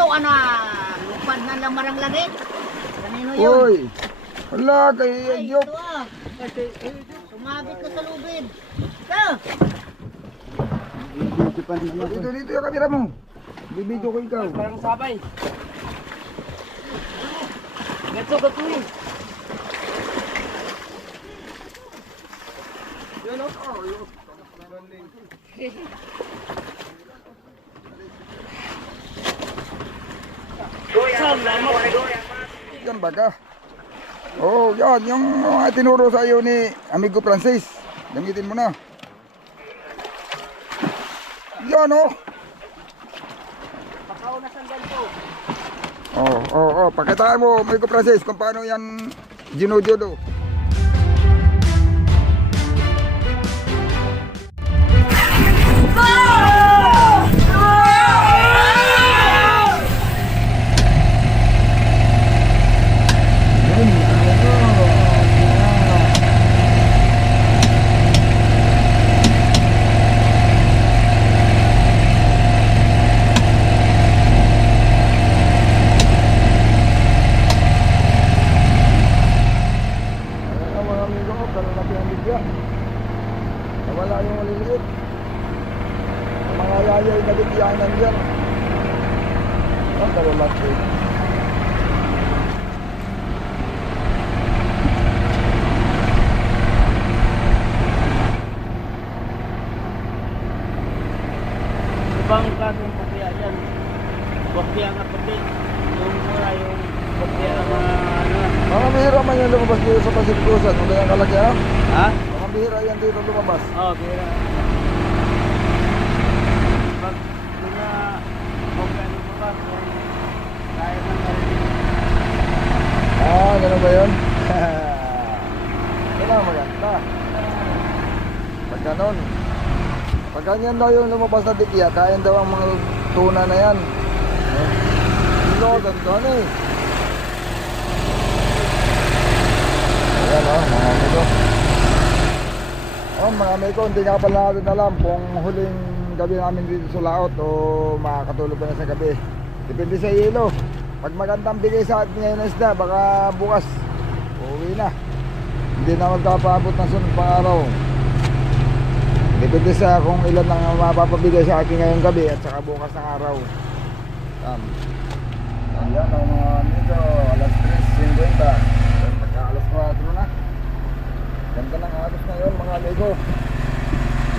ito, ana, lupad na lang marang langit. Kanino yun? Uy! Wala kay Ay, Ayok. ito ah. Sumabit ka sa lubid. Ito. Dito yung kamera mo. Bibidyo ko ikaw. Parang sabay. Gatso, gatuin. Yan o. Yan ba ka? Oh, yan. Yung tinuro sa iyo ni Amigo Francis. Gamitin mo na. Yan o. Pakaw na sandal ko. Pakitaan mo, Amigo Francis, kung paano yan ginujodo. Wala yung maliliit. Ang mga yaya yung nabigyanan dyan. Ang kalalaki. Ibang klaseng kopya yan. Kopya nga puti. Yung mura yung kopya ng mga ano. Mga bihira man yan lumabas dito sa Pasikusan. Wala yung kalaki ha? Ha? Mga bihira yan dito lumabas. Oo, bira. Pag mga kopya ng mga kaya nang narinig. Ganun ba yun? Yan ang maganda. Pag ganun. Pag ganyan daw yung lumabas na dikya, kain daw ang mga tuna na yan. Ito, ganda na eh. Ayan o, mga amigo. Mga amigo, hindi nga pala natin alam kung huling gabi namin dito sa laot o makakatulog pa na sa gabi. Depende sa ilo. Pag magandang bigay sa atin ngayon na isda, baka bukas uuwi na. Hindi na magkapabot ng sunod pang araw. Depende sa kung ilan ang mapapabigay sa akin ngayong gabi at saka bukas ng araw. Ayan ang mga amigo, alas 3:50. Pagka alas 4 na. Ganda ng alas na yun mga amigo.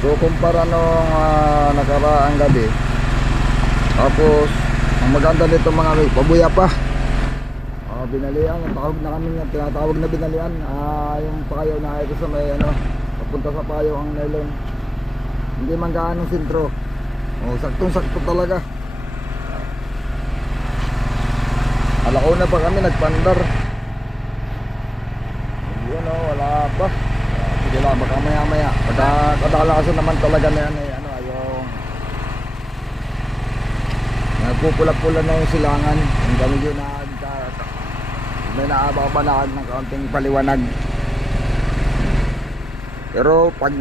So kumpara nung nakaraang gabi. Tapos ang maganda nito mga amigo, pabuya pa. Binalian, tawag na kami nga, tinatawag na binalian. Yung payaw na ito sa may papunta sa payaw ang nylon. Hindi man gaano sentro. Saktong-sakto talaga. Alauna pa kami nagpandar. Yun wala pa. Sige lang, baka maya-maya. Kadalasan naman talaga na yan yung nagpupula-pula na yung silangan. Yung kami yun may naababanaan ng kaunting paliwanag. Pero pag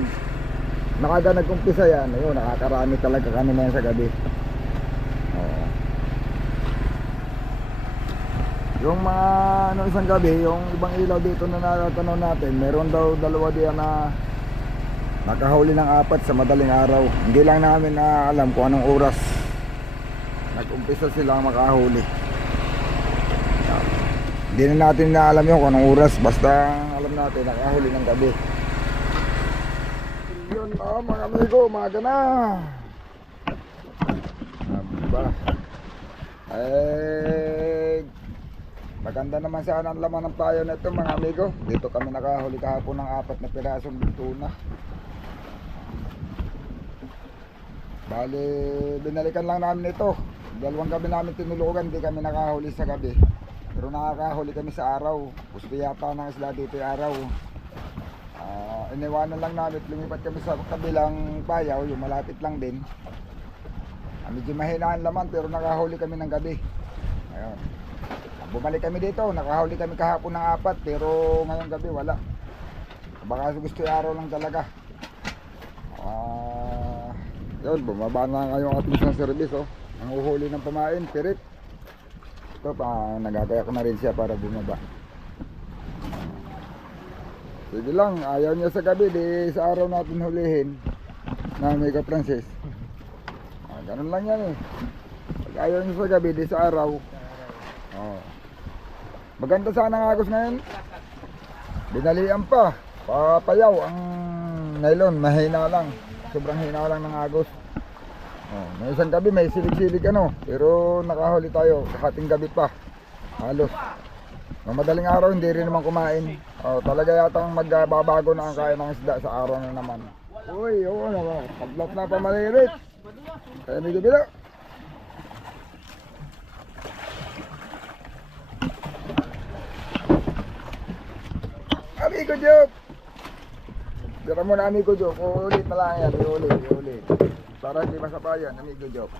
nag-umpisa yan, ayun, nakakarami talaga kami na yan sa gabi. Yung mga isang gabi, yung ibang ilaw dito na natanaw natin, meron daw dalawa diyan na nakahuli ng 4 sa madaling araw. Hindi lang namin na alam kung anong oras nag-umpisa silang makahuli. Hindi na natin na alam yun kung anong oras, basta alam natin nakahuli ng gabi. Yun mga amigo, umaga na. Maganda naman sana ang laman ng payo na ito mga amigo. Dito kami nakahuli kahapon ng 4 na pirasong tuna. Bali, binalikan lang namin ito. Dalawang gabi namin tinulugan, hindi kami nakahuli sa gabi. Pero nakakahuli kami sa araw. Gusto yata ng isla dito yung araw. Iniwanan lang namin, lumipat kami sa kabilang payaw, yung malapit lang din. Medyo mahinaan laman pero nakahuli kami ng gabi. Ayun. Bumalik kami dito, nakahuli kami kahapon ng 4 pero ngayong gabi wala. Baka gusto yung araw lang talaga. Yun, bumaba na ngayong ating isang service. Ang uhuli ng pamain, pirit. gusto pa, nagagayak ko na rin siya para bumaba. Sige lang, ayaw niya sa gabi, di sa araw natin hulihin na Mega Francis. Ganun lang yan eh. Pag ayaw niya sa gabi, di sa araw. Oh. Maganda sana ang agos ngayon. Dinalian pa. Papayaw ang nylon, mahina lang. Sobrang hina lang ng agos. Oh, may isang gabi may silig-silig ano, pero nakahuli tayo kahating gabi pa. Halos. Madaling araw hindi rin naman kumain. Oh, talaga yatang magbabago na ang kain ng isda sa araw na naman. Uy, oo naman. Paglat na pamalirit. Kaya may gabila. Amigo Joke! Dira mo na amigo Joke. Ulit na lang yan. Ulit. Para hindi masabayan, amigo Joke.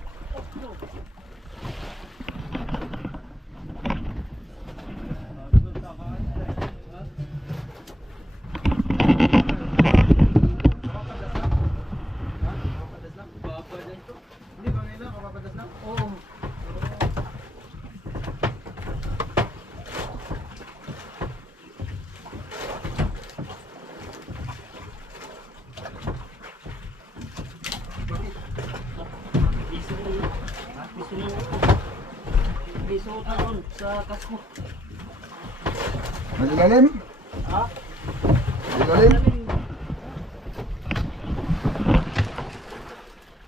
Isuot na doon sa kasko. Magilalim? Ha? Magilalim?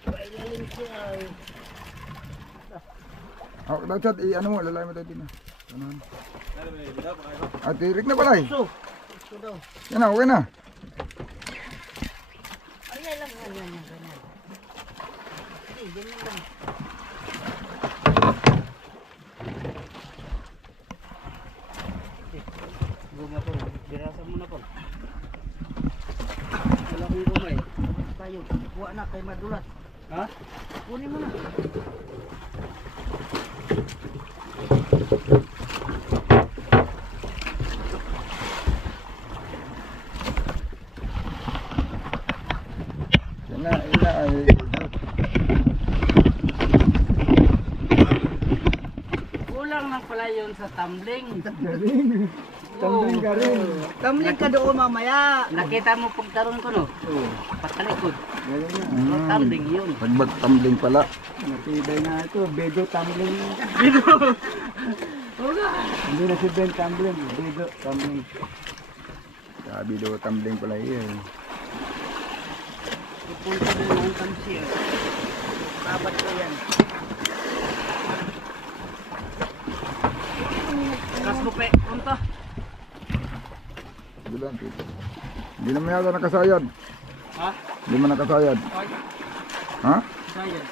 Pailalim siya ay. Daw chat, ano mo, lalay mo tayo din. Ano? Tirik na pala eh. So, ito daw. Yan na, okay na. Ay, lang. Ganyan. Hindi, ganyan lang. Bunga po, birasan mo na po. Wala kong gumay. Tapos tayo. Kuha na kay madulas. Ha? Kunin mo na. Yan na, ay. Kulang lang pala yun sa tumbling. Tumbling ka rin. Tamlig ka doon mamaya. Nakita mo pagkaroon ko no? Oo. Patalikod. Tumbling yun. Pagbag tumbling pala. Matibay na ito. Bedo tumbling. Hindi na si Ben tumbling. Bedo tumbling. Sabi daw tumbling pala yun. Pupunta din ang tamsiya. Babat ko yan. Kasko pe. Punta. Bilang tito. Hindi naman yata nakasayad. Ha? Hindi mo nakasayad. Ay. Ha? Sayang.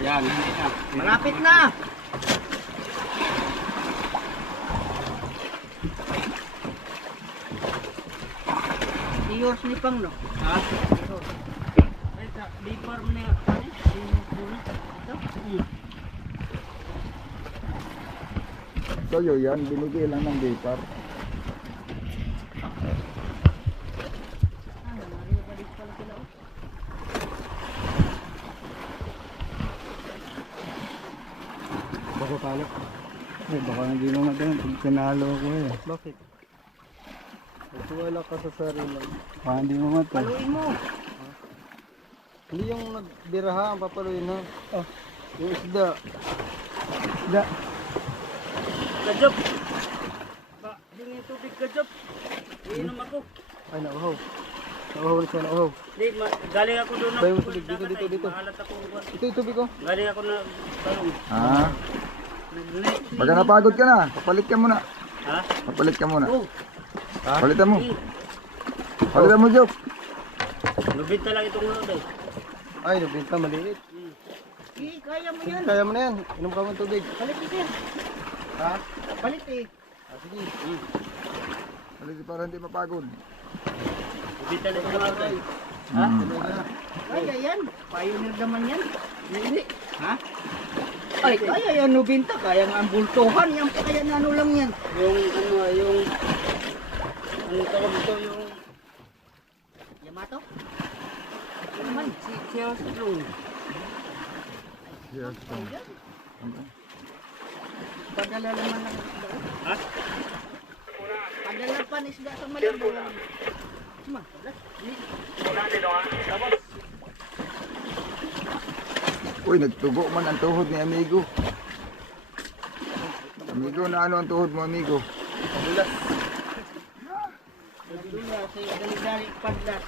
Yan. Malapit na. Yours ni Pang, no? Ha? Ay, di farm na yan. Sa'yo yan, binigay lang ng dipar. Baka pala. Eh, baka hindi mo natin pag pinalo ko eh. Bakit? Wala ka sa sarili. Baka hindi mo mata. Paluin mo. Hindi yung nagbiraha ang papaluin ha. Oh, yung isda. Isda. Gajop! Ba, hindi yung tubig gajop. Iinom ako. Ay, nauhaw. Nauhaw na siya, nauhaw. Hindi, galing ako doon na. Bayo mo tubig, dito. Mahalat ako. Ito yung tubig ko. Galing ako na talong. Ha? Pagka napagod ka na, papalit ka muna. Ha? Papalit ka muna. Oh. Ha? Palitan mo. Palitan mo, Joke. Lubinta lang itong ulo daw. Ay, lubinta, maliit. Kaya mo yan. Kaya mo na yan. Inom ka mo ng tubig. Palit eh. Ha? Palit eh. Sige. Palit para hindi mapagod. Lubinta lang itong ulo daw. Ha? Kaya yan. Pioneer naman yan. Hindi. Ha? Ay, kaya yan, Nubinta. Kaya nga ang bultuhan. Yan pa kaya na ano lang yan. Yung ano, yung... Anong tawag ito yung... Yamato? Ano naman? Si Cheers Blue. Yes. Padala naman ng isda. Ha? Padala pa ng isda sa Malabon. Uy, nagtugo man ang tuhod ni amigo. Amigo, na ano ang tuhod mo, amigo? Padula sa dali-dali padlas.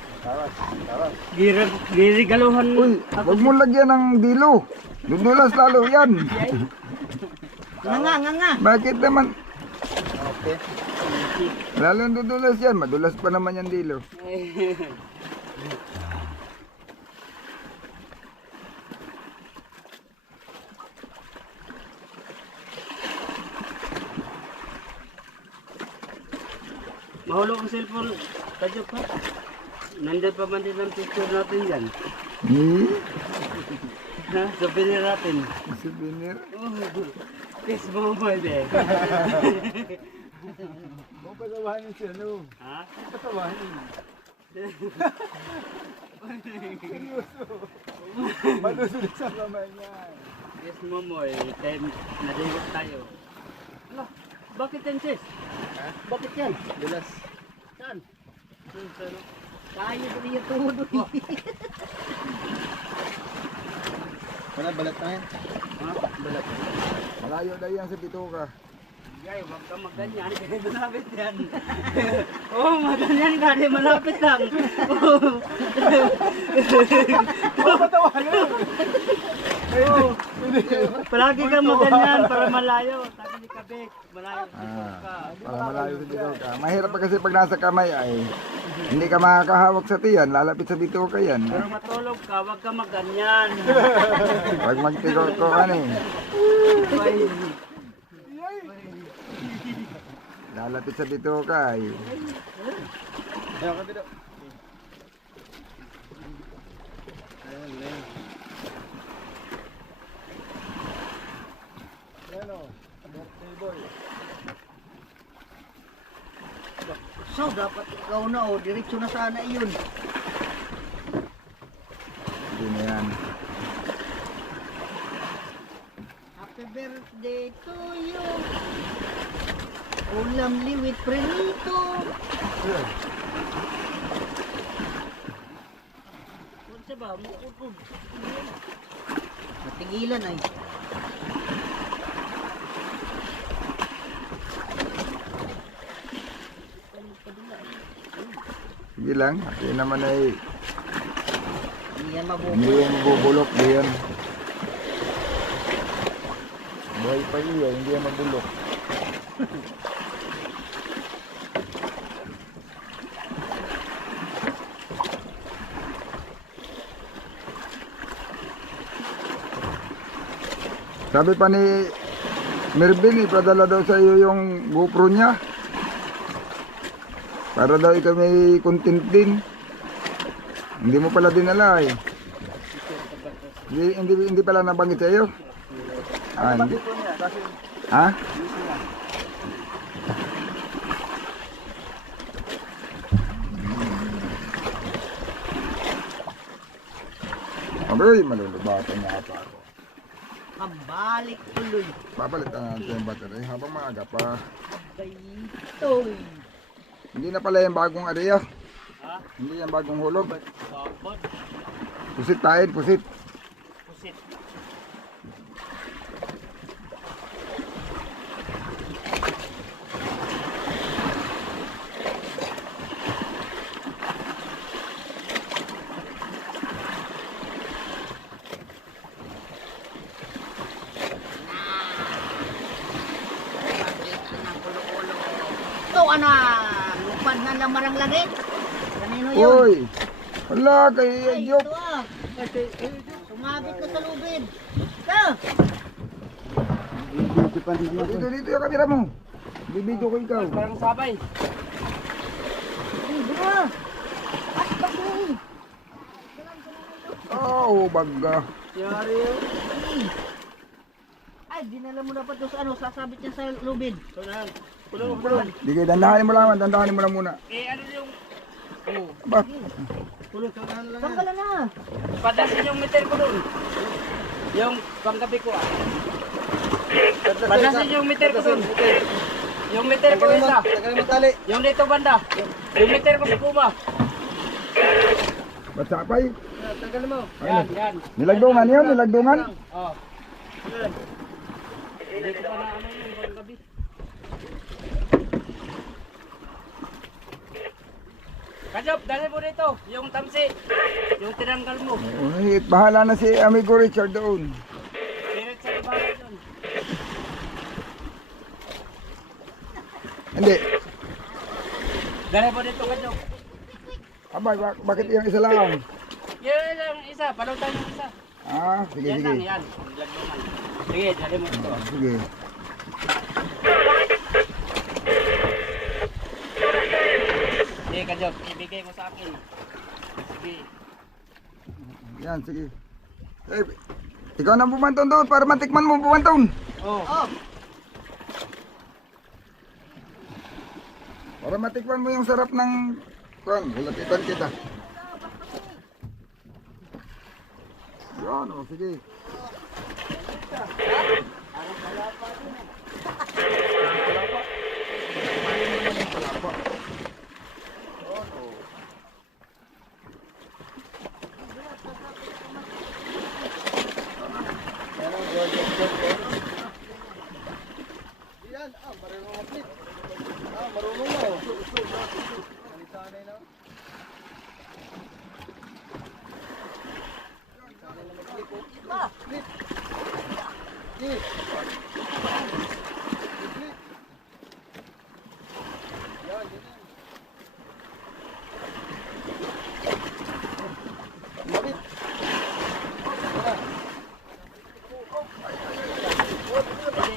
Girigaluhan mo. Uy, wag mo lagyan ng dilo. Dudulas lalo yan. Nga. Bakit naman? Lalo ang dudulas yan. Madulas pa naman yan dilo. Mahulog ang cellphone. Tadyok ha. Nandun pa man din ang picture natin dyan. Ha? Souvenir natin. Souvenir? Oh, kiss mo mo eh. Huwag patawahin siya, no? Ha? Patawahin. Seryoso. Malusod sa kamay niya. Kiss mo mo eh. Kaya nadigot tayo. Ala, bakit yan sis? Ha? Bakit yan? Dulas. Saan? Kayo din yung tuhod. Wala, balat na yan. Ha? Balat. Malayo na yan sa bituka. Yay, huwag ka magganyan. Kaya malapit yan. Oo, maganyan ka. Di malapit lang. Oo. Palagi kang maganyan para malayo. Sabi ni Kabek, malayo sa ka. Para malayo sa bituka. Mahirap pa kasi pag nasa kamay ay hindi ka makakahawak sa tiyan. Lalapit sa bituka yan. Pero matulog ka, huwag ka maganyan. Pag magtiko ano eh. Lalapit sa bituka ay. So, dapat ikaw na o. Diretso na sana yun. Hindi na yan. Happy birthday to you. Ulam liwit prenito. Kunsa ba? Mukukod. Matigilan ay. Sige lang. Kasi naman ay Hindi yan hindi mabukod. yan mabubulok. Hindi yan. Buhay pa iya. Hindi yan mabulok. Sabi pa ni Mervin, ipadala daw sa iyo yung GoPro niya. Para daw ikaw may content din. Hindi mo pala dinala eh. Hindi pala nabanggit sa iyo. Ah, hindi. Ha? Abay, malulubatan niya pa ako. Pambalik tuloy. Papalitan natin yung battery habang maaga pa. Dito. Hindi na pala yung bagong area. Ha? Hindi yung bagong hulog. Sabot. Pusit tayo, pusit. Pusit. Ito, anak. Lupad na lamarang langit. Kanino yun? Uy! Wala, kay Ay, Job. ito ah. Sumabit ka sa lubid. Ito. Dito yung kamera mo. Bibidyo ko ikaw. Parang sabay. Ay, diba? At pag-uwi. Oh, baga. Yari yun. Ay, dinala mo dapat doon sa ano, sasabit niya sa lubid. So na, pulong. Di kayo, dandahanin mo lang, dandahanin mo lang muna. Eh, ano yung... Oh, Ba? pulong ka na lang. Tanggalan na. Padasin yung meter ko doon. Yung panggabi ko ah. Banasin yung meter ko dun. Yung meter ko isa. Tagalin mo tali. Yung dito banda. Yung meter ko sa kuma. Matsapay. Tagal mo. Yan, yan. Nilagdungan yun, nilagdungan. Oh. Yan. Hindi ko pa na ano yun, panggabi. Kajop, dali mo dito. Yung tamsi. Yung tinanggal mo. Uy, bahala na si amigo Richard doon. Direct sa ibahay doon. Hindi. Dali mo dito, Kajop. Abay, bakit yung isa lang? Yan lang isa, palutan yung isa. Ah, sige, Yan sige. lang, yan. Nilagyan. Sige, dali mo ito. Sige. Sige, Kajop, ibigay mo sa akin. Sige. Yan, sige. Eh, ikaw na bumanton doon para matikman mo bumanton. Oh. Para matikman mo yung sarap ng kuan, lalapitan kita. Yan, oh, sige.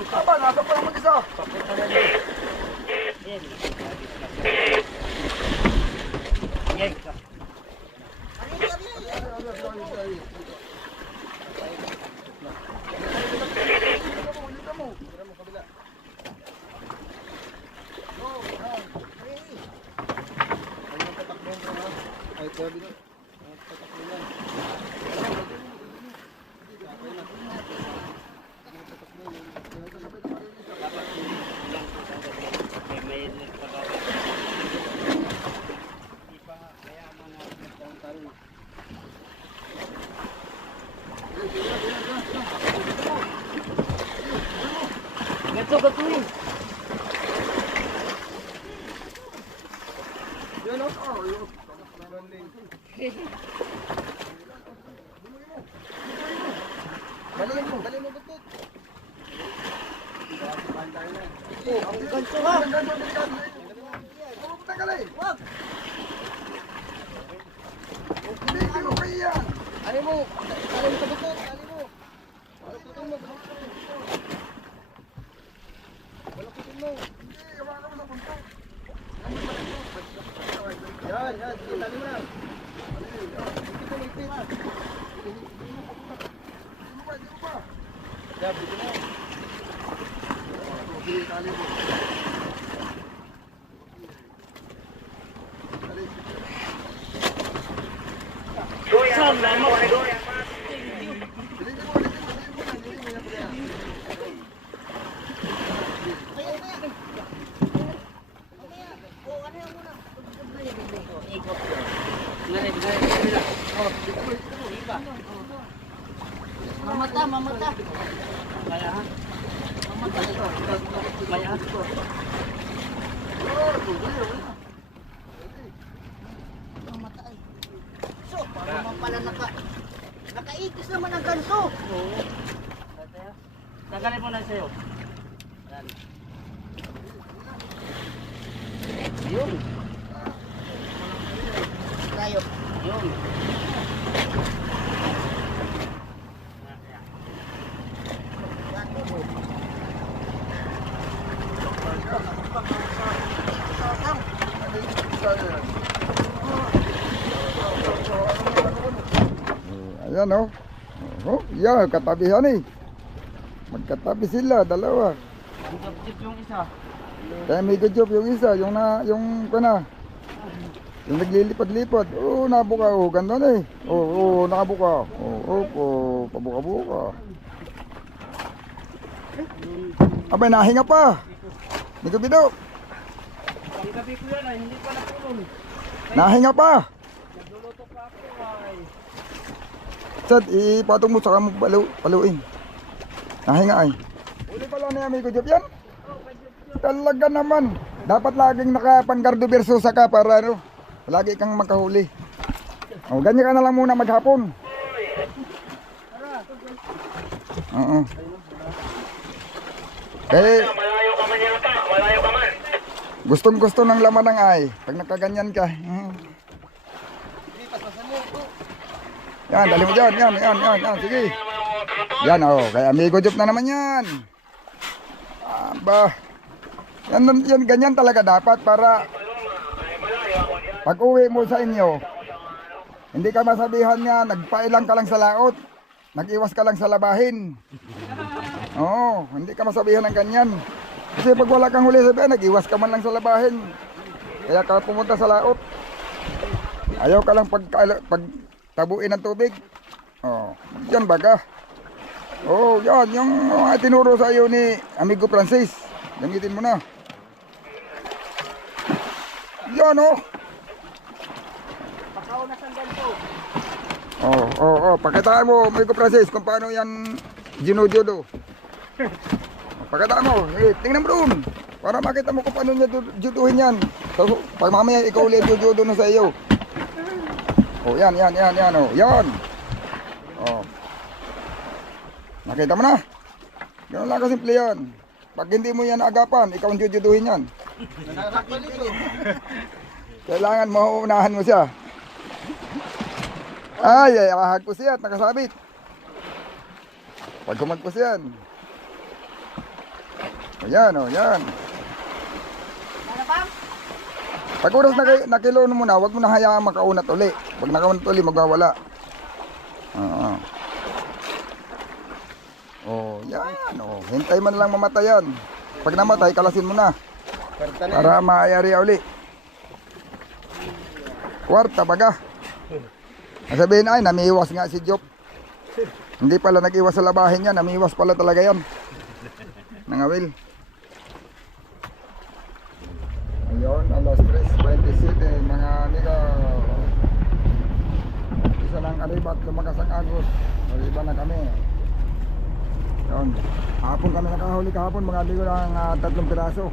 Aba, nasa pa yung mag-isa. Yan. Yan. Ay, sabi na. May nagpagawa. Hindi pa kaya mo na nagtanong. Gato gato yun. Yan, oh, yun. Dali mo, butot. Ang ganso ha. Ang ganso, delikado. Ano mo tagalay? Wag. Hindi, ano kayo yan? Dali mo sa butot, dali mo. Walaputin mo. Hindi, hawakan mo sa butot. Yan, sige, dali mo na. Hindi mo pa. Yan, dito na. Sige, dali mo. Mamata, mamata. Kaya ha? Kaya ha? Mamata ay. So, para naman pala nakaikis naman ang ganso. Oo. Tagalin mo na sa'yo. Yan. Yun. Tayo. Yun. Ayan oh. Oh, yeah, katabihan eh. Magkatabi sila, dalawa. Ang kapsit yung isa. Kaya may good job yung isa, yung Yung naglilipad-lipad. Oo, nabuka. Oo, ganda na eh. Oo, nakabuka. Oo, pabuka-buka. Abay, nahinga pa. Hindi ko bido. Ang gabi ko yan ay hindi pa napulon. Nahinga pa. Nagluluto pa ako ay. Sad, ipatong mo saka mo paluin. Nahinga ay. Uli pala ni amigo Job yan. Talaga naman. Dapat laging nakapanggardo verso saka para ano. Lagi kang makahuli. O, ganyan ka na lang muna maghapon. Oo. Eh, Malayo ka man yata, malayo ka man. gustong gusto ng laman ng ay. Pag nakaganyan ka. Yan, dali mo dyan. Yan. Sige. Yan, oh. Kaya amigo Job na naman yan. Aba. Yan, ganyan talaga dapat para pag uwi mo sa inyo, hindi ka masabihan nga, nagpailang ka lang sa laot. Nag-iwas ka lang sa labahin. Oo, hindi ka masabihan ng ganyan. Kasi pag wala kang huli sabihan, nag-iwas ka man lang sa labahin. Kaya ka pumunta sa laot. Ayaw ka lang pag tabuin ng tubig. Oh, yan baga. Oh, yan yung tinuro sa iyo ni amigo Francis. Gamitin mo na. Yan oh. Pakaw na sandal ko. Pakitaan mo, amigo Francis, kung paano yan ginujudo. Pakitaan mo, tingnan mo doon. Para makita mo kung paano niya juduhin yan. So, pag mamaya ikaw ulit judo na sa iyo. Oh, yan, oh, yan. Oh. Nakita mo na? Ganun lang kasimple yan. Pag hindi mo yan agapan, ikaw ang jujuduhin yan. Kailangan mauunahan mo siya. Ay, ahagpos yan, nakasabit. Pag kumagpos yan. O yan. Pag oras nakiloon mo na, huwag mo na hayaan makaunat uli. Pag nakaunat uli, magwawala. Oo. Oh, yan. Oh, hintay mo na lang mamatayan. Pag namatay, kalasin mo na. Para maayari uli. Kwarta baga. Sabihin ay, namiiwas nga si Job. Hindi pala nag-iwas sa labahin niya, namiiwas pala talaga yan. Nangawil. Ayun, alas 3:27, mga amigo. Isa lang aribat, lumakas ang agos. Mariba na kami. Yun. Hapon kami nakahuli kahapon, mga amigo lang 3 piraso.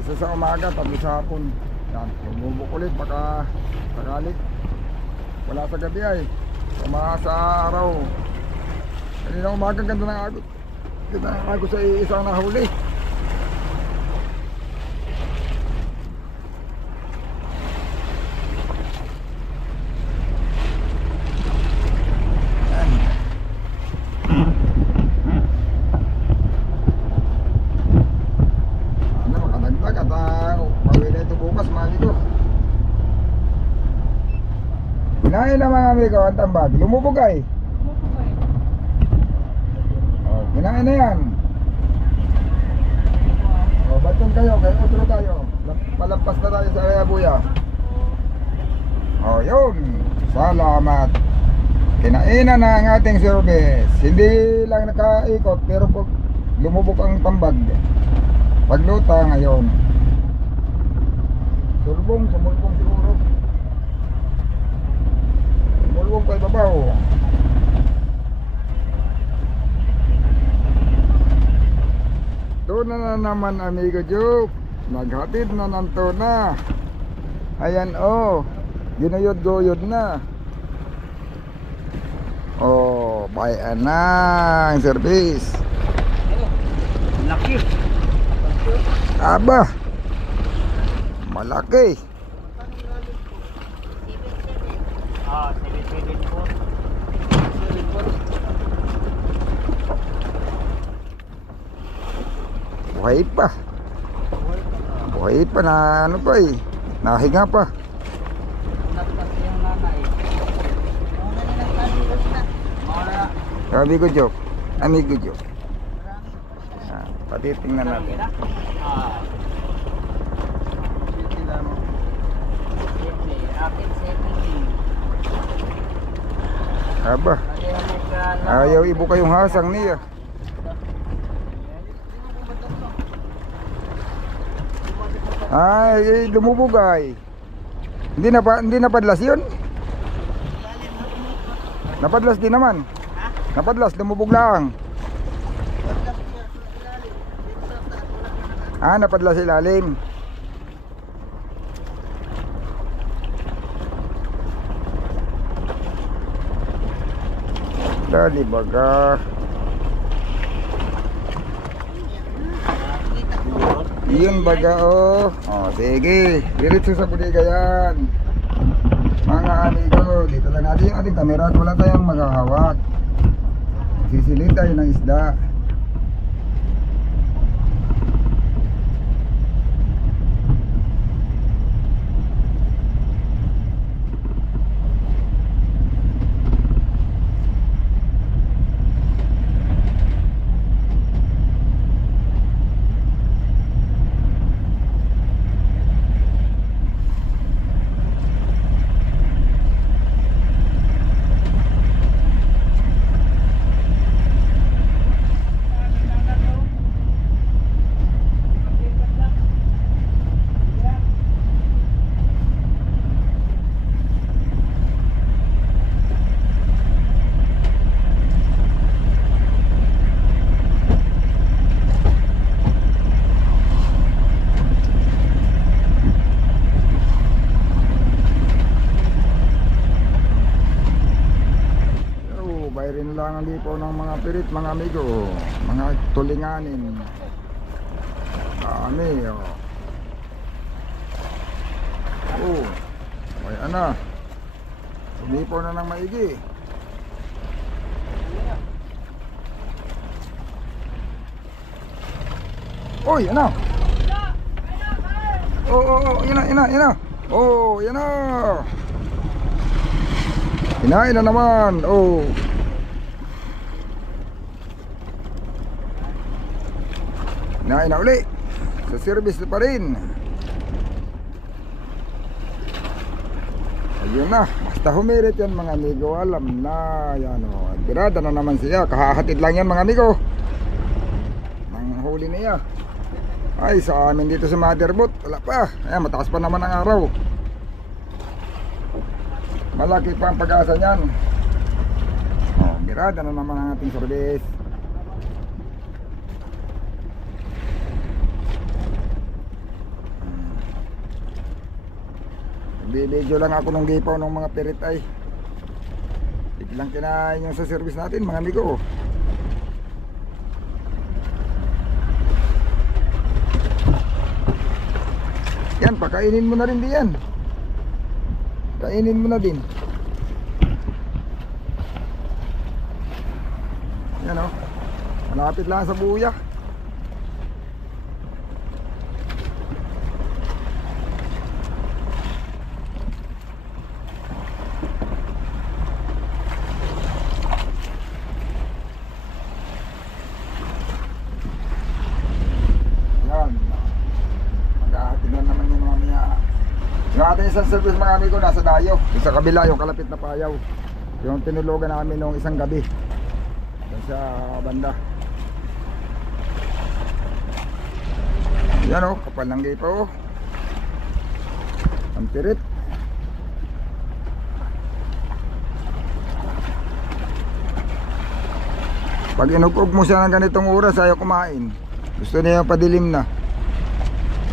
Isa sa umaga, 3 sa hapon. Yan, lumubok ulit, baka sakali. Wala sa gabi ay. Mga sa araw. Kanina umaga, ganda ng agos. Ganda ng agos sa isang nahuli. Kinain na mga amigo ang tambad. Lumubog ay. Oh, kinain na yan. Oh, baton kayo, kay utro tayo. Palampas na tayo sa Ayabuya. Oh, yun. Salamat. Kinainan na ang ating service. Hindi lang nakaikot, pero pag lumubog ang tambag, pagluta ngayon. Sulbong siguro. Mulwong pa ibabaw. Doon na naman amigo Job. Naghatid na ng tuna. Ayan oh. Ginuyod-guyod na. Oh, bayan na ang service. Laki. Aba. Malaki. 774. Buhay pa na ano pa eh. Nahinga pa. Yung nanay. Amigo Job. Amigo Job. Pati tingnan natin. Akin 70. Aba, ayaw ibuka yung hasang niya. Ay, lumubugay. Hindi napadlas yun? Napadlas din naman. Napadlas, lumubog lang. Napadlas ilalim. Dali baga. Yun baga oh. Oh, sige. Diretso sa bodega yan. Mga amigo, dito lang natin yung ating camera at wala tayong maghahawak. Sisilid tayo ng isda. Bayrin lang ang lipo ng mga pirit, mga amigo, mga tulinganin. Dami oh. Oh, may ana. Lumipo na ng maigi. Oy, ano? Oh, yan na. Oh, yan na. Kinain na naman. Oh. Kinain na uli. Sa service pa rin. Ayun na. Basta humirit yan mga amigo. Alam na. Yan o. Birada na naman siya. Kahahatid lang yan mga amigo. Nang huli niya. Ay sa amin dito sa Motherboat. Wala pa. Ayan, mataas pa naman ang araw. Malaki pa ang pag-asa niyan. Oh, birada na naman ang ating service. Video lang ako ng gipaw ng mga pirit ay biglang kinain yung sa service natin mga amigo. Yan, pakainin mo na rin diyan. Kainin mo na din. Yan o. Malapit lang sa buya. Yung ating isang service mga amigo nasa Dayo. Yung sa kabila yung kalapit na payaw. Yung tinulugan namin nung isang gabi doon sa banda. Yan o, kapal ng gipa o. Ang pirit. Pag inugog mo siya ng ganitong oras ayaw kumain. Gusto niya padilim na.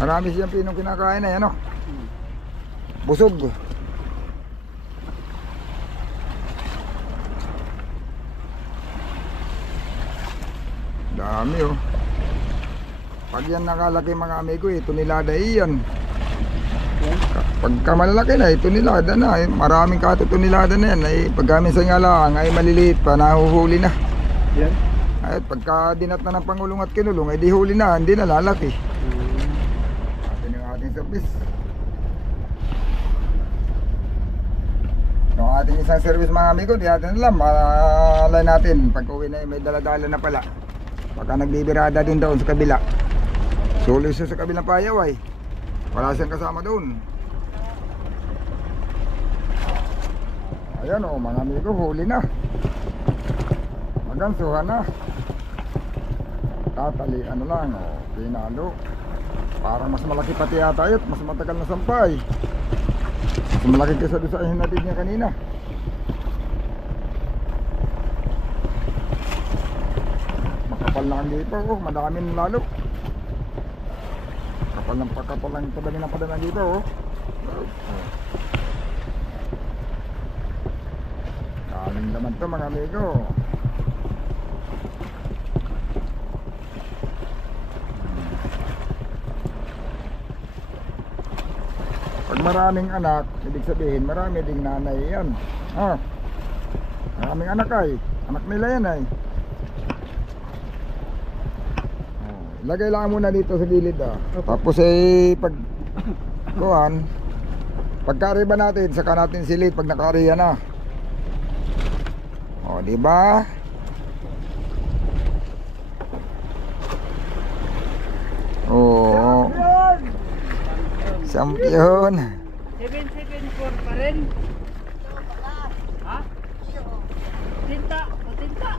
Marami siyang pinong kinakain na yan o. Busog. Dami oh. Pag yan nakalaki mga amigo, ito nilada iyan. Pagka malalaki na, ito nilada na. Maraming kato ito nilada na yan. Pagka minsan nga lang ay maliliit pa, nahuhuli na. Yan. At pagka dinat na ng pangulong at kinulong, ay di huli na, hindi na lalaki. Atin yung ating service. Yung ating isang service mga amigo, di natin alam, malay natin pag uwi na may daladala na pala. Baka nagbibirada din doon sa kabila. Sulit siya sa kabilang payaw ay wala siyang kasama doon. Ayan o mga amigo, huli na. Magansuhan na. Tatali, ano lang o, pinalo. Parang mas malaki pati yata yun, mas matagal na sampay. Mas malaki kaysa doon sa hinatid niya kanina. Makapal na ang dito, oh, madamin lalo. Kapal ng pagkapal lang, padami ng padami dito oh. Kaling naman to mga amigo. Pag maraming anak, ibig sabihin marami ding nanay yan. Ah, maraming anak ay, anak nila yan ay. Lagay lang muna dito sa gilid ah. Tapos ay pag kuhan, pagka-arriba natin, saka natin silid pag naka-arriba na. O, di ba? Oo. Champion. 774 pa rin. Ha? Tinta, o tinta.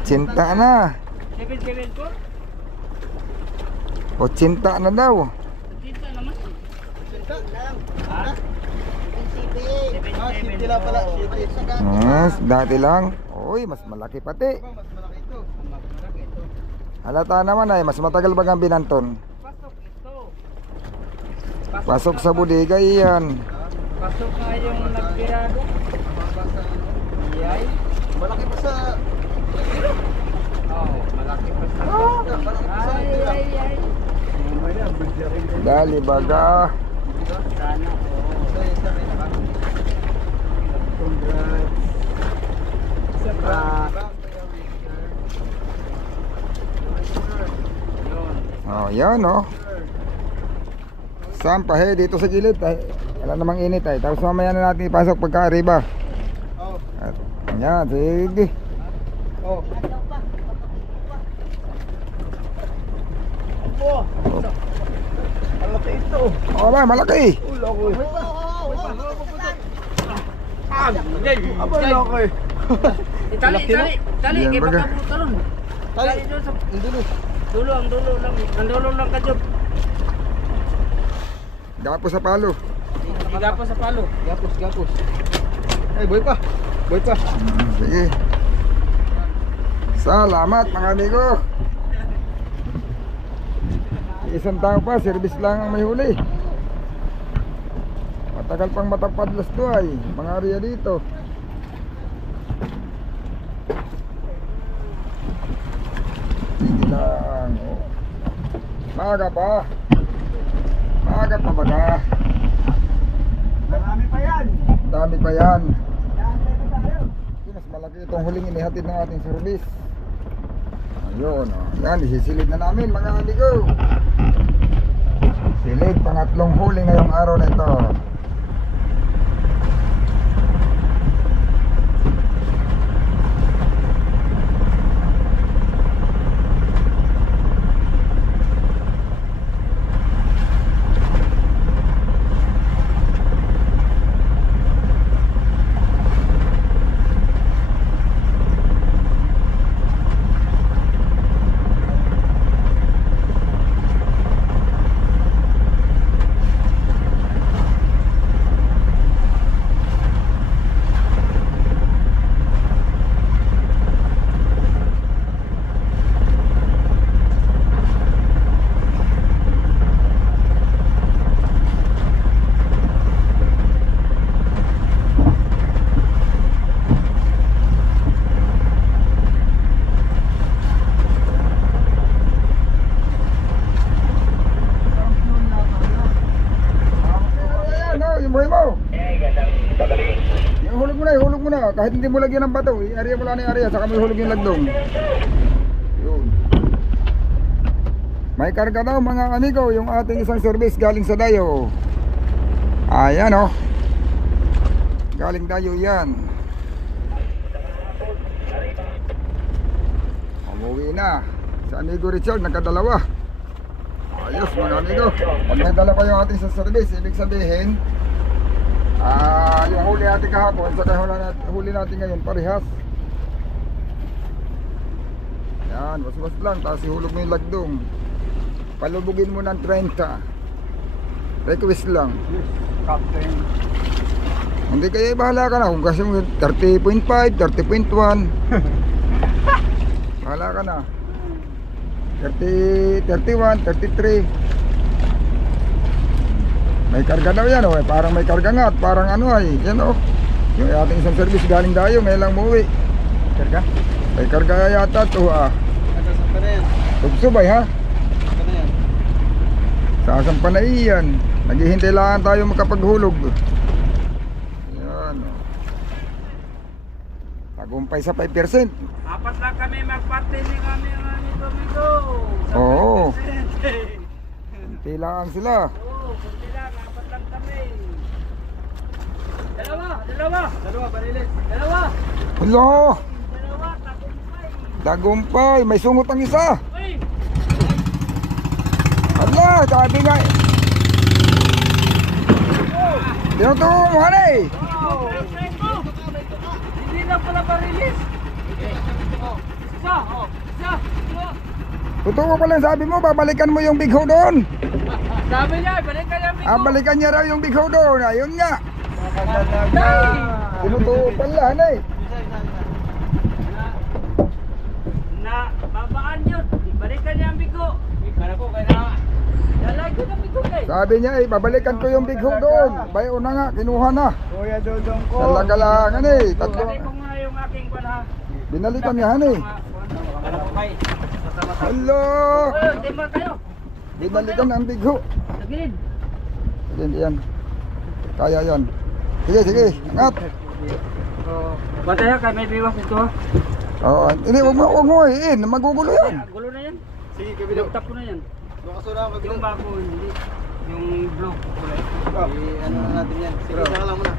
Cinta na. 774? O cinta na daw. Tinta naman. Tinta lang. Ha? Ah, 774. sila pala. Yes, dati lang. Uy, mas malaki pati. Mas malaki ito. Mas malaki ito. Halata naman ay, mas matagal ba ang binanton? Pasok ito. Pasok sa bodega yan. Pasok nga yung nagbirado. Iyay. Malaki pa sa... Oh, malaki pa sa... Ay, ay, ay. Dali baga. Sana, Congrats. Isa pa. Yun. Oh, yan oh. Sampahe dito sa gilid ay wala namang init ay. Tapos mamaya na natin ipasok pagka-arriba. Oh. At yan, sige. Oh. Oh. Malaki ito. Oh, ba, malaki. Ulo ko. Aba, laki. Itali, itali, itali. Yan, Kaya baga. baka po talon. Tali. Itali doon sa... Ang dulo. Dulo, ang dulo lang. Ang dulo lang ka, Job. Gapo sa palo. Higa pa sa palo. Gapos, gapos. Ay, boy pa. Boy pa. Sige. Salamat mga amigo. Isang tao pa, service lang ang may huli. Matagal pang matapadlas to ay mga area dito. Hindi lang oh. Maaga pa. Maaga pa baga. Marami pa yan. Dami pa yan. Mas malaki itong huling inihatid ng ating service. Ayun oh. Yan, isisilid na namin mga amigo. Silid, pangatlong huli ngayong araw na ito. Ihulog mo na, kahit hindi mo lagyan ng bato, i-area mo lang ng area, saka mo ihulog yung lagdong. Yun. May karga daw mga amigo, yung ating isang service galing sa Dayo. Ayan oh. Galing Dayo yan. Umuwi na. Sa amigo Richard, nagkadalawa. Ayos mga amigo. Pag may dalawa yung ating isang service, ibig sabihin Yung huli natin kahapon, saka huli natin ngayon, parehas. Yan, was lang, tapos ihulog mo yung lagdong. Palubugin mo ng 30. Request lang. Yes, Captain. Hindi kaya bahala ka na kung kasi mo 30.5, 30.1. Bahala ka na. 30, 31, 33. May karga daw yan oh, parang may karga nga at parang ano ay, yan oh. Yung ating isang service galing dayo, may lang umuwi. Karga? May karga yata to ah. Nagkasan pa na yan. Tugsubay ha? Saan na yan? Sasampa na iyan. Naghihintay lang tayo makapaghulog. Yan oh. Tagumpay sa 5%. Apat lang kami magparte ni kami ang aming domingo. Oo. Tilaan sila. Oo, kunti lang. Apat lang kami. Dalawa, barilis. Dalawa, Hello! tagumpay. Tagumpay, may sungot ang isa. Uy! Hala, sabi nga. Tinutuko mo, hanay. Wow! Hindi lang pala barilis. Isa. Tutuko ko lang, sabi mo, babalikan mo yung big hoe doon. Sabi niya, balikan niya Miko. Balikan niya raw yung big hoe doon. Ayun nga. Tinutuko pala, hanay. Na babaan yun. Balikan niya ang bigo. Kaya ko, kaya na. Lalagyan ng bigo kay. Sabi niya, babalikan ko yung big hoe doon. Bayo na nga, kinuha na. Kuya Dodong ko. Talaga lang, hanay. Tatlo. Sabi ko nga yung aking panha. Binalikan niya, hanay. Hello! Oh, tema kayo. Binalikan ang big hoe. Sagilid. Hindi yan. Kaya yan. Sige, sige. Angat. Bantay kay may biwas ito ha. Oo. Hindi, huwag mo iin. Magugulo yan. Gulo na yan. Sige, kabilo. Tap ko na yan. Yung bako, hindi. Yung blue. Kulay. Ano na natin yan? Sige, saka lang muna.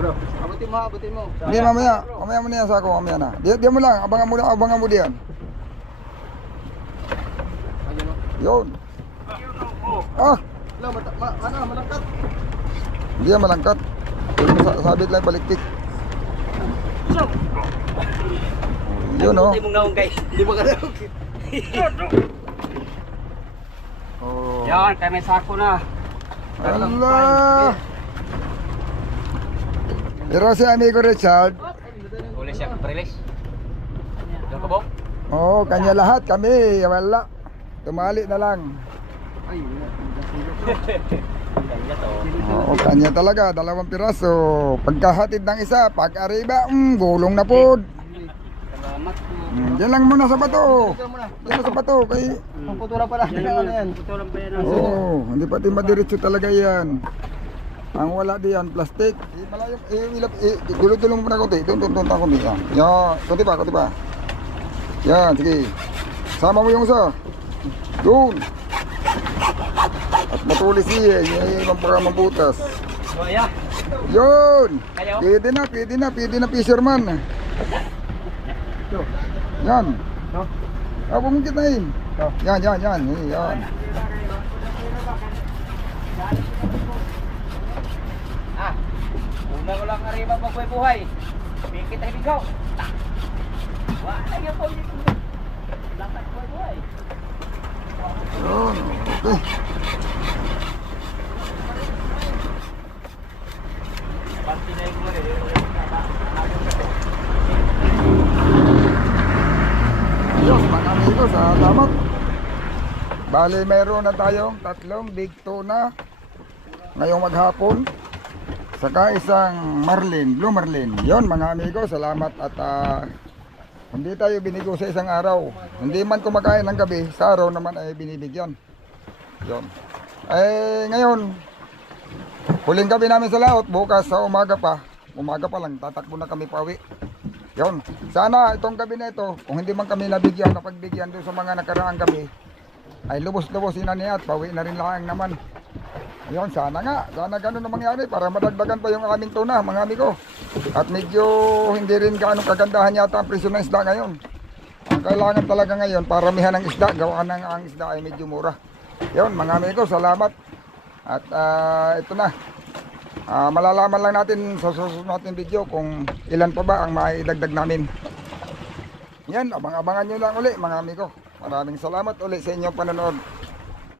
Bro. Abutin mo, abutin mo. Hindi, mamaya. Mamaya mo na yan sa ako. Mamaya na. Diyan mo lang. Abangan mo diyan. Ayun o. Yun. Ah! Malangkat. Hindi yan malangkat. Sabit lang paliktik. Yun oh. mong naong guys. Hindi mo kalawag. Oh. Yan, kay may sako na. Allah! Pero si amigo Richard, Uli siya, release. Diyan ka bong? oh, kanya lahat kami, wala. Tumali na lang. Kanya to. Oo, kanya talaga, 2 piraso. Pagkahatid ng isa, pag-ariba, gulong na po. Salamat po. Diyan lang muna sa bato. Diyan lang sa bato, kay... Pagputura pa natin ang ano yan. Putulan pa yan. Oo, hindi pati madiretso talaga yan. Ang wala diyan, plastic. Malayo, tulong mo na konti. Doon konti. Yan, konti pa. Yan, sige. Sama mo yung isa. Doon. At matulis siya, yung para mabutas. So, yeah. Yun. Kayo? Pwede na fisherman. Yan. Huwag mong kitain. Yan. Una ko lang arriba buhay. Pikit ay bigaw. Wala yung po dito. Dapat buhay. Yun, okay. Panti na yung muli. Ayos, mga amigo, salamat. Bali, mayroon na tayong 3 big tuna ngayong maghapon. Saka isang marlin, blue marlin. Yon mga amigo, salamat at hindi tayo binigo sa isang araw. Hindi man kumakain ng gabi, sa araw naman ay binibigyan. Yon. Ngayon, huling gabi namin sa laot, bukas sa umaga pa lang, tatakbo na kami pauwi. Yon. Sana itong gabi na ito, kung hindi man kami nabigyan, napagbigyan doon sa mga nakaraang gabi, ay lubos-lubosin na niya at pauwi na rin lang naman. Yon, sana ganun na mangyari para madagdagan pa yung aming tuna, mga amigo. At medyo hindi rin gaano kagandahan yata ang presyo ng isda ngayon. Ang kailangan talaga ngayon, paramihan ng isda, gawaan ng ang isda ay medyo mura. Yon, mga amigo, salamat. At ito na. Malalaman lang natin sa susunod natin video kung ilan pa ba ang maidagdag namin. Yan, abang-abangan nyo lang uli mga amigo. Maraming salamat uli sa inyong panonood.